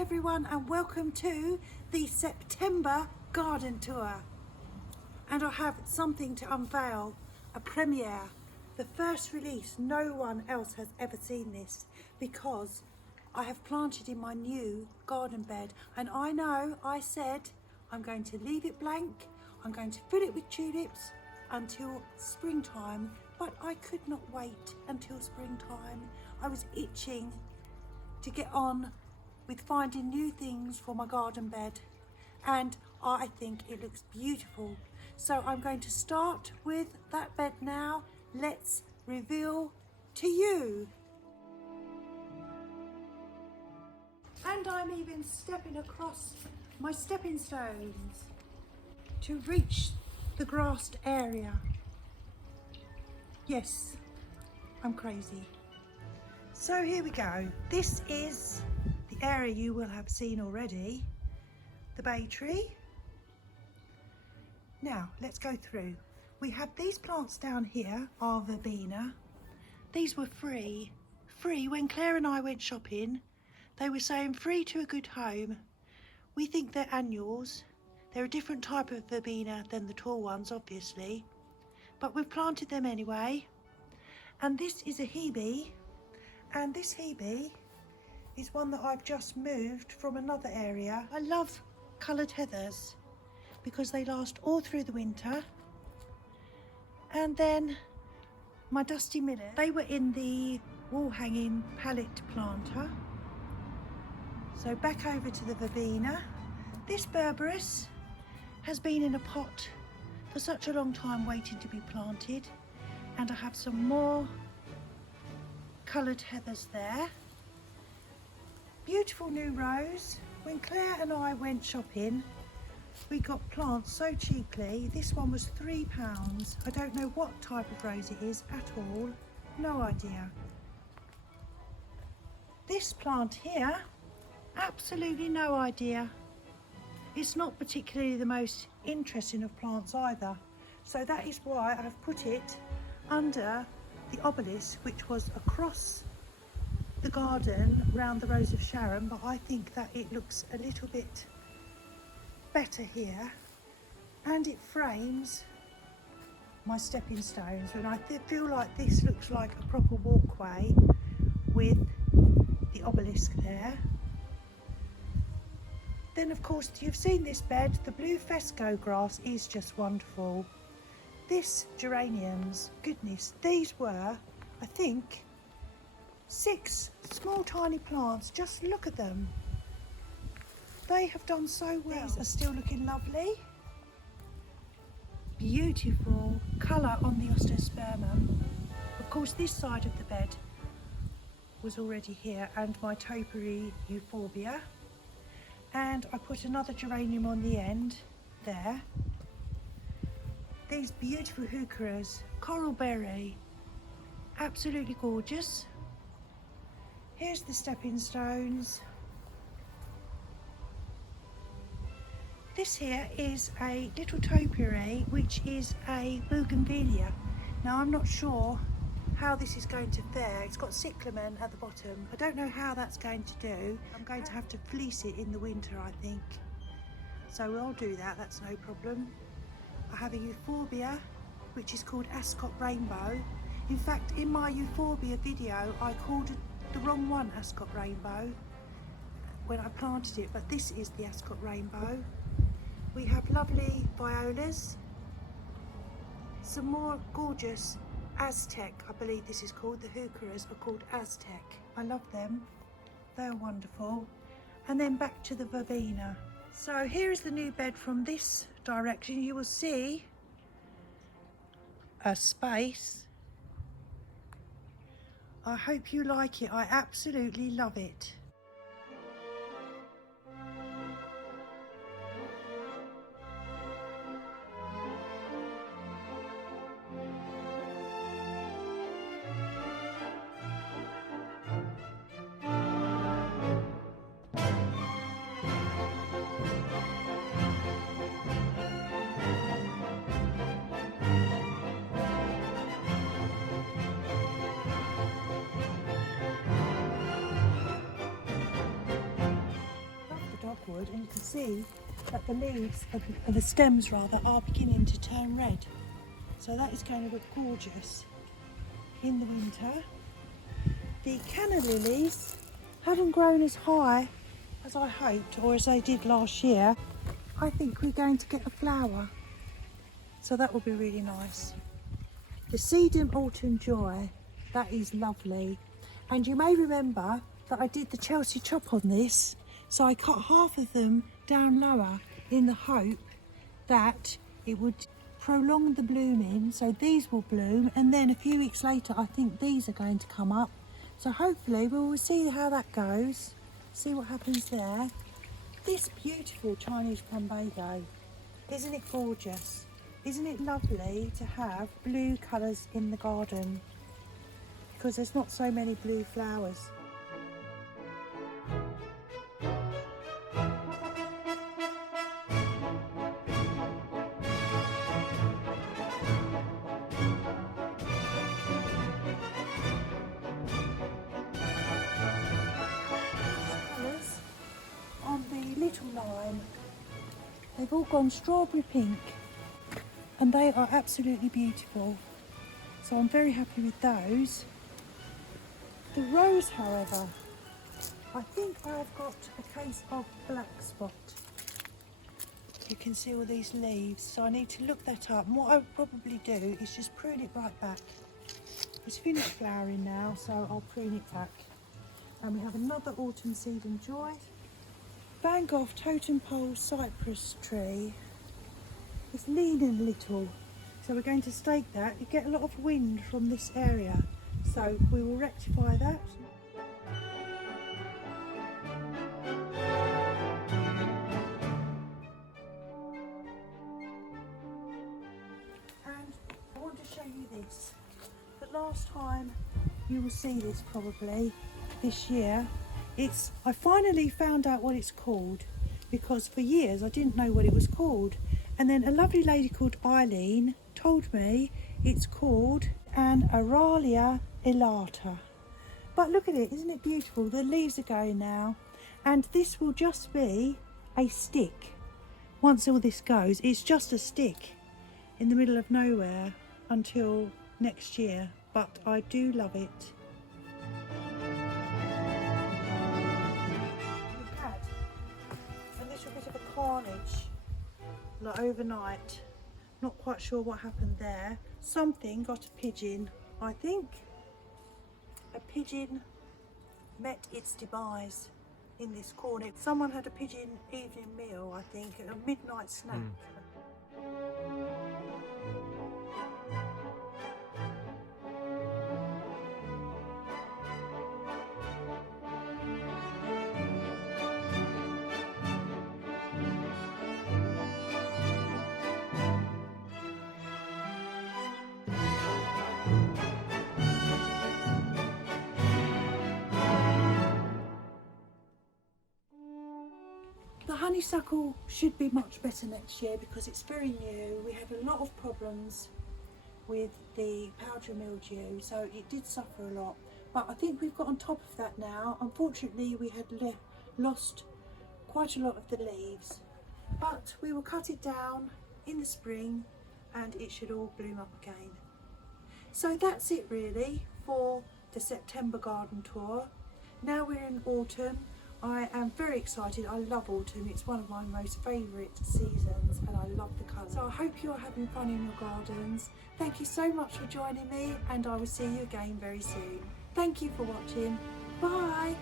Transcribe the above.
everyone and welcome to the September garden tour. And I have something to unveil, a premiere, the first release. No one else has ever seen this because I have planted in my new garden bed, and I know I said I'm going to leave it blank, I'm going to fill it with tulips until springtime, but I could not wait until springtime. I was itching to get on with finding new things for my garden bed, and I think it looks beautiful. So I'm going to start with that bed now. Let's reveal to you. And I'm even stepping across my stepping stones to reach the grassed area. Yes, I'm crazy. So here we go. This is the area you will have seen already, the bay tree. Now let's go through. We have these plants down here, are verbena. These were free when Claire and I went shopping. They were saying free to a good home. We think they're annuals. They're a different type of verbena than the tall ones, obviously, but we've planted them anyway. And this is a hebe, and this hebe is one that I've just moved from another area. I love coloured heathers because they last all through the winter. And then my dusty millet, they were in the wall hanging pallet planter. So back over to the verbena. This berberis has been in a pot for such a long time waiting to be planted, and I have some more coloured heathers there. Beautiful new rose. When Claire and I went shopping, we got plants so cheaply. This one was £3. I don't know what type of rose it is at all, no idea. This plant here, absolutely no idea. It's not particularly the most interesting of plants either, so that is why I've put it under the obelisk, which was across the garden round the Rose of Sharon, but I think that it looks a little bit better here, and it frames my stepping stones, and I feel like this looks like a proper walkway with the obelisk there. Then of course you've seen this bed. The blue fesco grass is just wonderful. This geraniums, goodness, these were, I think, 6 small tiny plants. Just look at them. They have done so well. These are still looking lovely. Beautiful colour on the osteospermum. Of course this side of the bed was already here, and my topiary euphorbia. And I put another geranium on the end there. These beautiful heucheras, coral berry, absolutely gorgeous. Here's the stepping stones. This here is a little topiary, which is a bougainvillea. Now I'm not sure how this is going to fare. It's got cyclamen at the bottom. I don't know how that's going to do. I'm going to have to fleece it in the winter, I think. So I'll do that, that's no problem. I have a euphorbia, which is called Ascot Rainbow. In fact, in my euphorbia video, I called the wrong one Ascot Rainbow when I planted it, but this is the Ascot Rainbow. We have lovely violas, some more gorgeous Aztec, I believe this is called. The heucheras are called Aztec. I love them, they're wonderful. And then back to the verbena. So here is the new bed from this direction. You will see a space. I hope you like it. I absolutely love it. see that the leaves, the stems rather, are beginning to turn red. So that is going to look gorgeous in the winter. The canna lilies haven't grown as high as I hoped, or as they did last year. I think we're going to get a flower, so that will be really nice. The Sedum Autumn Joy, that is lovely. And you may remember that I did the Chelsea chop on this, so I cut half of them down lower in the hope that it would prolong the blooming, so these will bloom, and then a few weeks later I think these are going to come up. So hopefully we will see how that goes, see what happens there. This beautiful Chinese plumbago, isn't it gorgeous? Isn't it lovely to have blue colours in the garden? Because there's not so many blue flowers. Colours on the little lime, they've all gone strawberry pink, and they are absolutely beautiful. So I'm very happy with those. The rose, however, I think I've got a case of black spot. You can see all these leaves, so I need to look that up. And what I'll probably do is just prune it right back. It's finished flowering now, so I'll prune it back. And we have another Autumn Sedum Joy. Van Gogh Totem Pole Cypress Tree. It's leaning a little, so we're going to stake that. You get a lot of wind from this area, so we will rectify that. And I want to show you this. The last time you will see this probably this year, I finally found out what it's called, because for years I didn't know what it was called. And then a lovely lady called Eileen told me it's called an Aralia elata. But look at it, isn't it beautiful? The leaves are going now. And this will just be a stick. Once all this goes, it's just a stick in the middle of nowhere until next year. But I do love it. We've had a little bit of a carnage. Like overnight, not quite sure what happened there. Something got a pigeon, I think. A pigeon met its demise in this corner. Someone had a pigeon evening meal, I think, a midnight snack. The honeysuckle should be much better next year because it's very new. We had a lot of problems with the powdery mildew, so it did suffer a lot. But I think we've got on top of that now. Unfortunately, we had lost quite a lot of the leaves, but we will cut it down in the spring and it should all bloom up again. So that's it really for the September garden tour. Now we're in autumn. I am very excited. I love autumn. It's one of my most favourite seasons and I love the colours. So I hope you're having fun in your gardens. Thank you so much for joining me and I will see you again very soon. Thank you for watching. Bye.